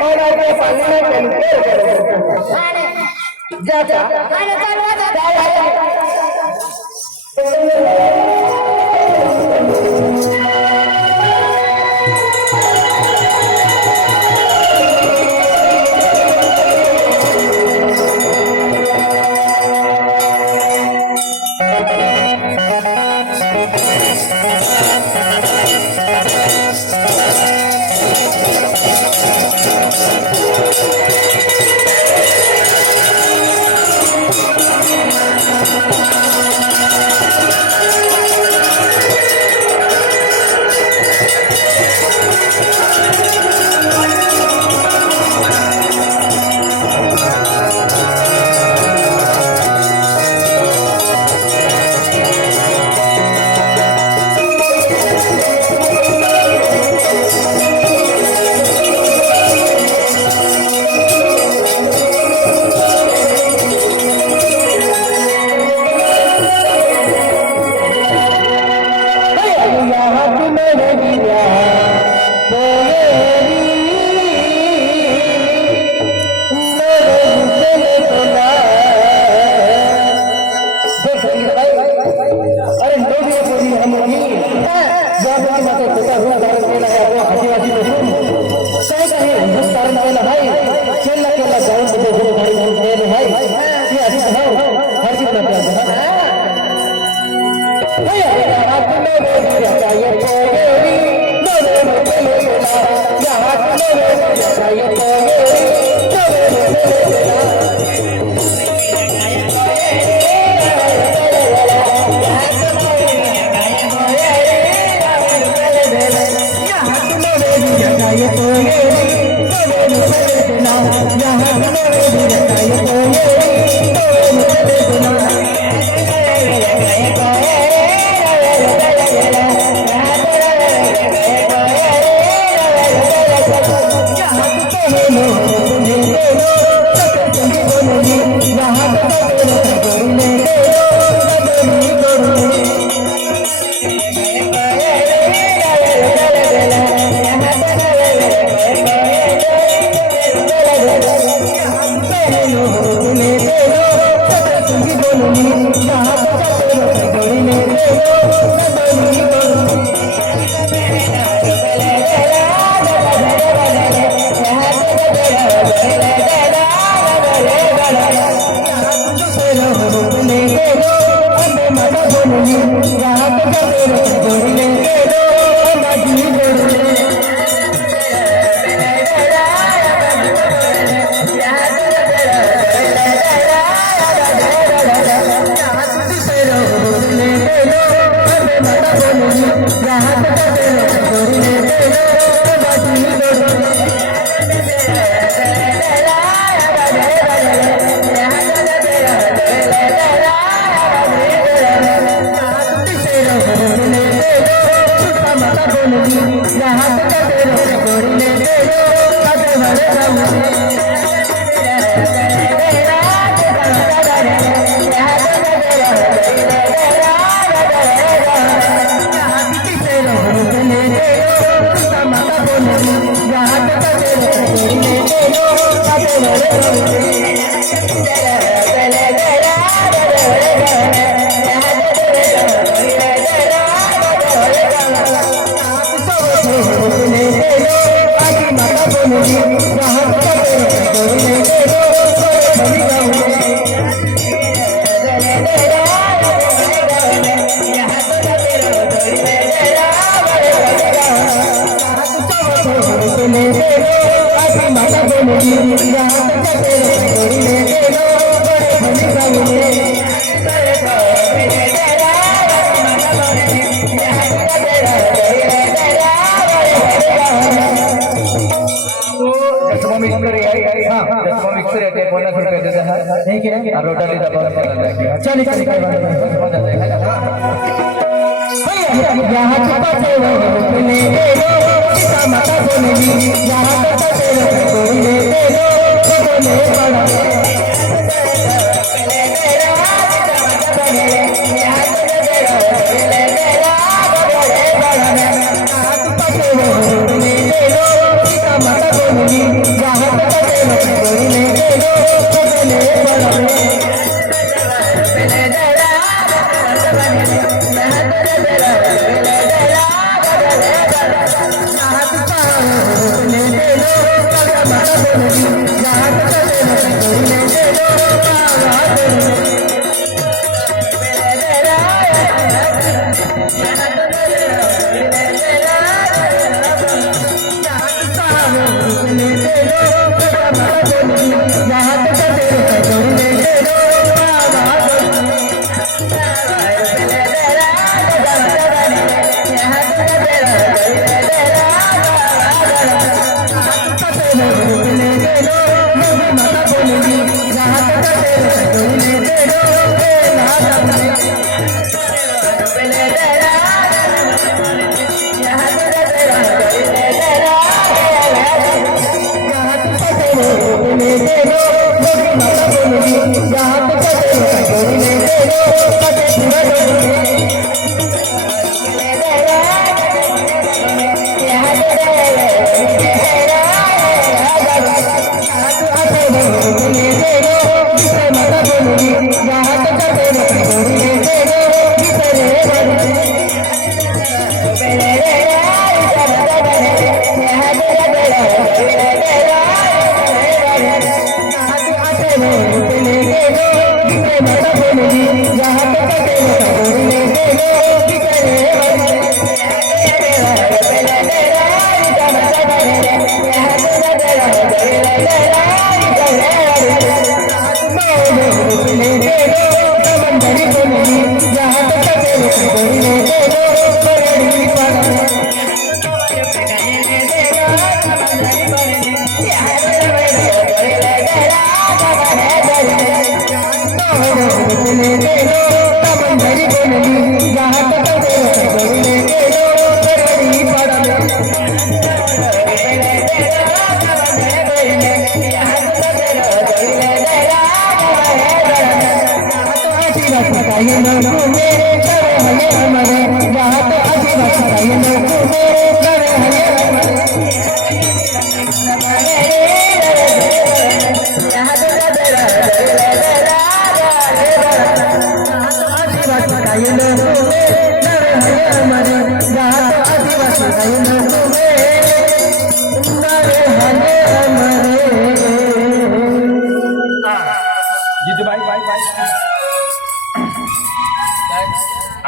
होणारे पालने केले जाता Thank you. जहाँ तक तेरे कोई के दो सपने पड़े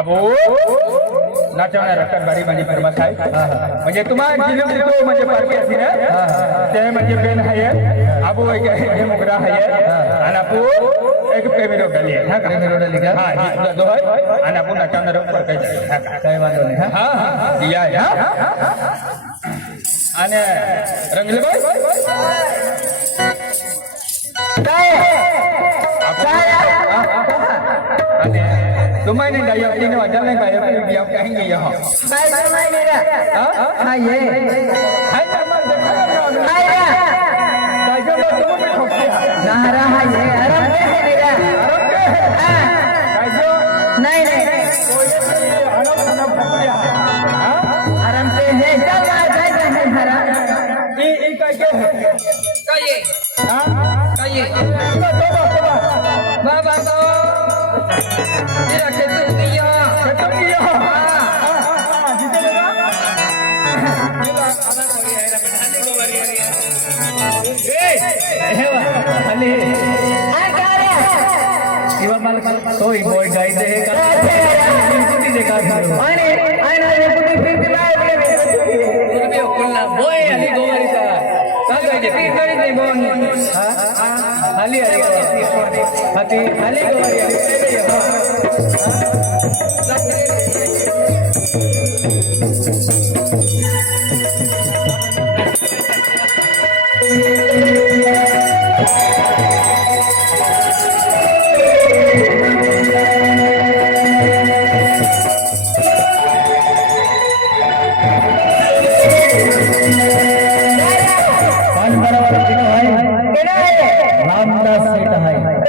अबो नाचवणार रक्कतबारी माझी फरमास आहे म्हणजे तुम्हाला जिल्ह्यात तो म्हणजे पार्टी असते ना ते म्हणजे बेन आहे अबो एक हे मुगरा आहे आणि अबो एक पेमेरो डाली आहे का पेमेरो डाली का हां जिल्हा दो आहे आणि आपण नाचवणार पर काय काय वांदो नाही हां हां दिया आहे आणि रंगले बाई काय आणि तुम्हारे नहीं डाई अपनी ने वाचा नहीं पाया फिर भी आप कहेंगे यहाँ भाई तुम्हारे मेरा हाँ ये है ना मत देखा ना हाँ ये कैसे लोग तुम भी ठोकते हैं ना रहा ये आराम पे है मेरा आराम पे है कैसे नहीं नहीं कोई ये आराम ना ठोकते हैं हाँ आराम पे है चल आ जाए है हरा ये कैसे है ये हाँ ये बाबा तो मेरा केतुकिया जीते लेगा तो ही बोल गाई दे का कुटी देखा आने आने कुटी फिर बाय बोले कुल्ला बोय अली गोवारी का गाई दे फिर गाई दे बोन हां अली अली हाथी अली गोवारी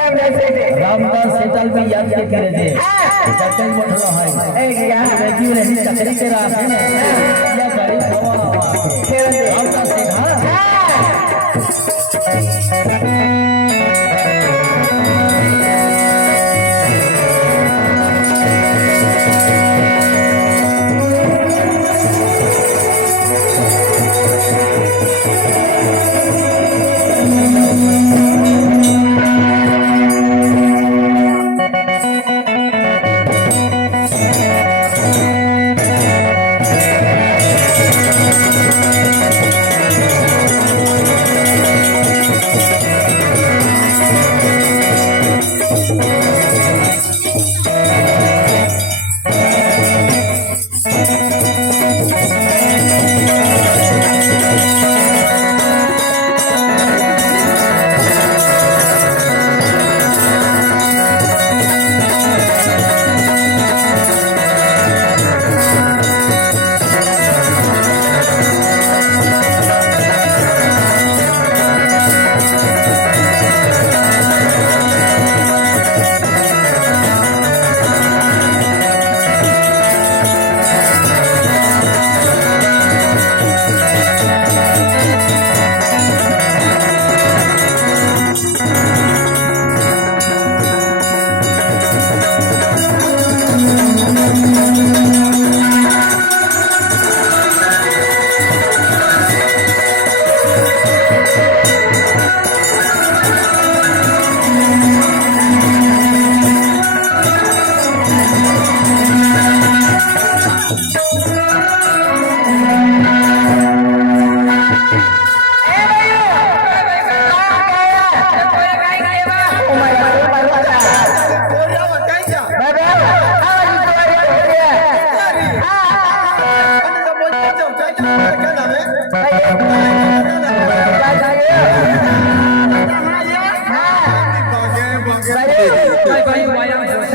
रामदास सेताल में याद के करे थे जटल मोठलो है ए यहां रेजी रही चक्री के राह है या गाड़ी हवा रामदास सेठ हां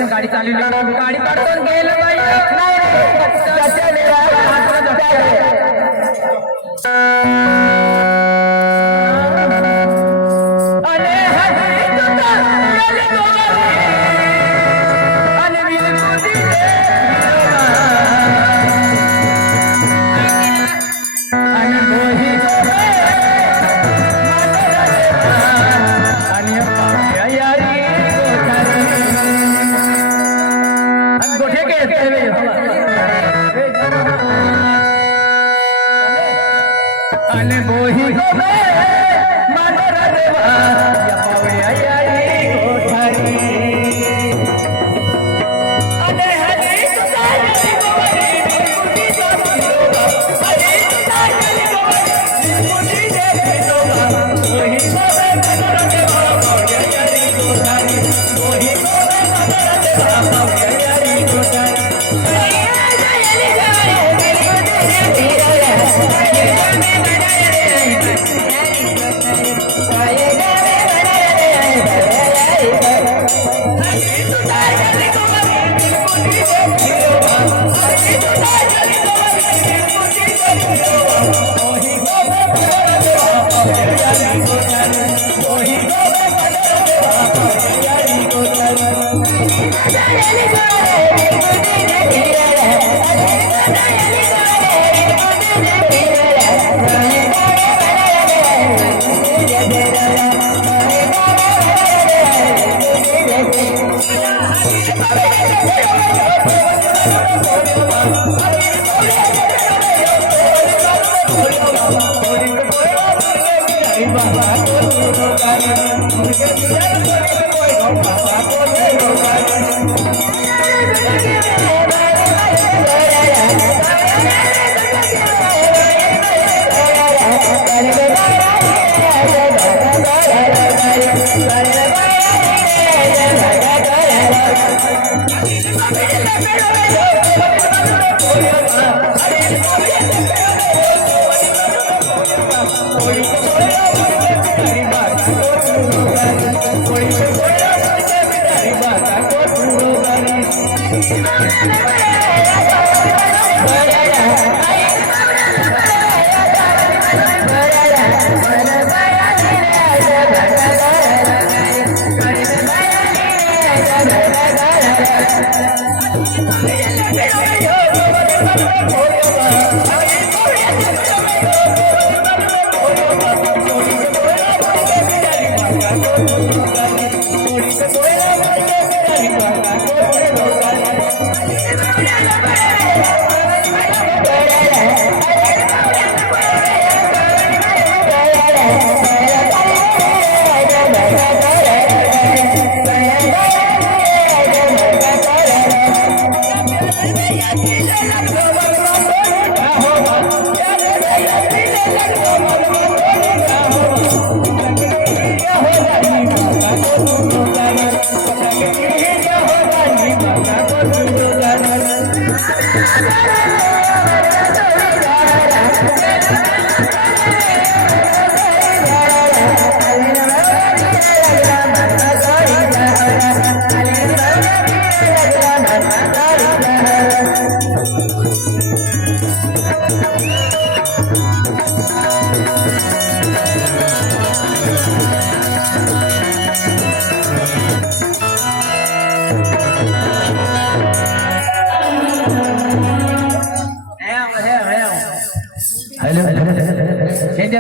गाडी चालली गाडी काढून गेलं बाई अने बोही गो मानर देवा या पावळे आई गोठारी अने हरी तुझी गोवरी कुटी जातीलोगा हरी तुझी गोवरी कुटी जातीलोगा बोही गो मानर देवा पावळे आई गोठारी बोही गो मानर देवा पावळे आई गोठारी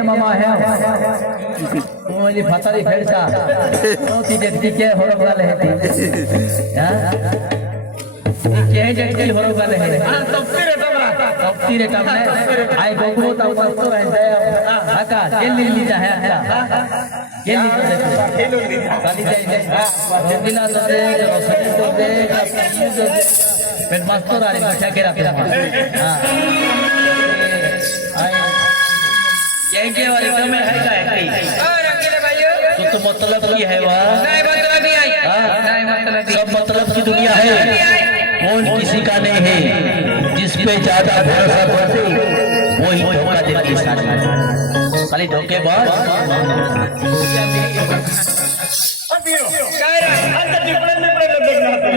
मामा है मुझे फसारी फेरसा ती जगती के होरो वाले है हां के जगती होरो वाले है हां तो फिर Tokti re tamne ai gogro ta pastor ai saya haka gelli lija hai gelli to de kali jai jogina to de rosani to de pen pastor ari bacha ke rakhe ha ai ये वाली में है का और अकेले भाइयों तो मतलब की है वह नहीं मतलब ही आई नहीं मतलब ही सब मतलब की दुनिया है कौन किसी का नहीं है जिस पे ज्यादा भरोसा करते वही धोखा देते साथ खाली धोखेबाज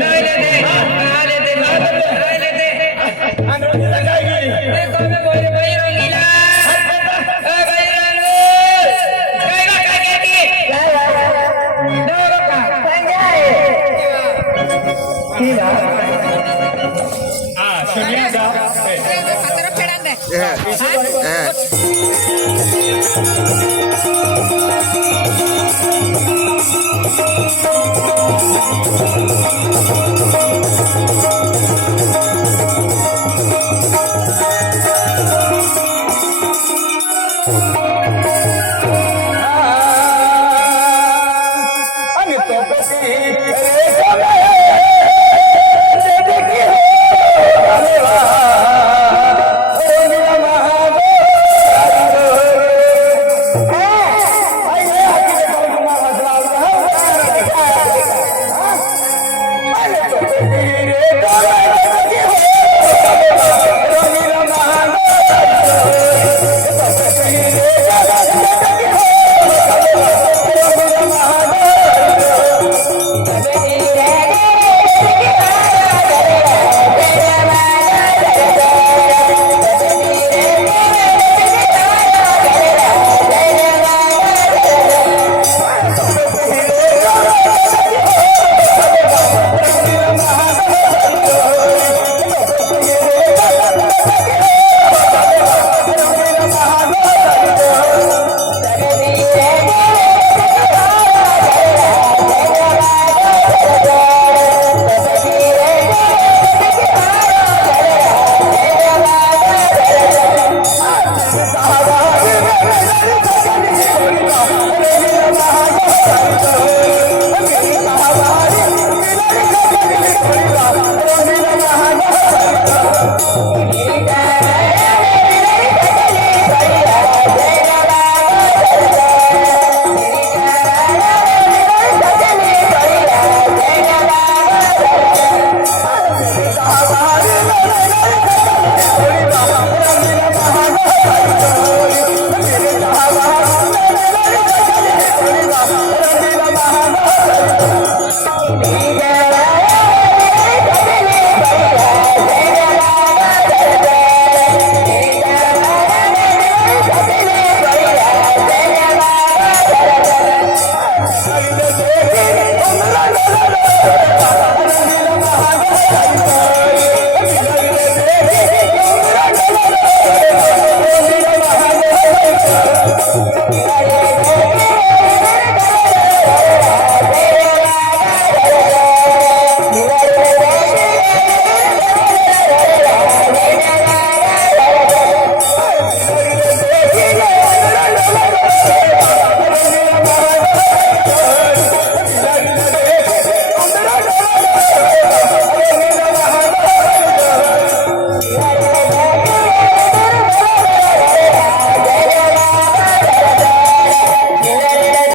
नहीं लेते ना लेते नहीं लेते देखो मैं बोल भाई रंगीला भाई रंगू काय का काय कहती दो का संजय की बात सुनिए पत्र फेडांगे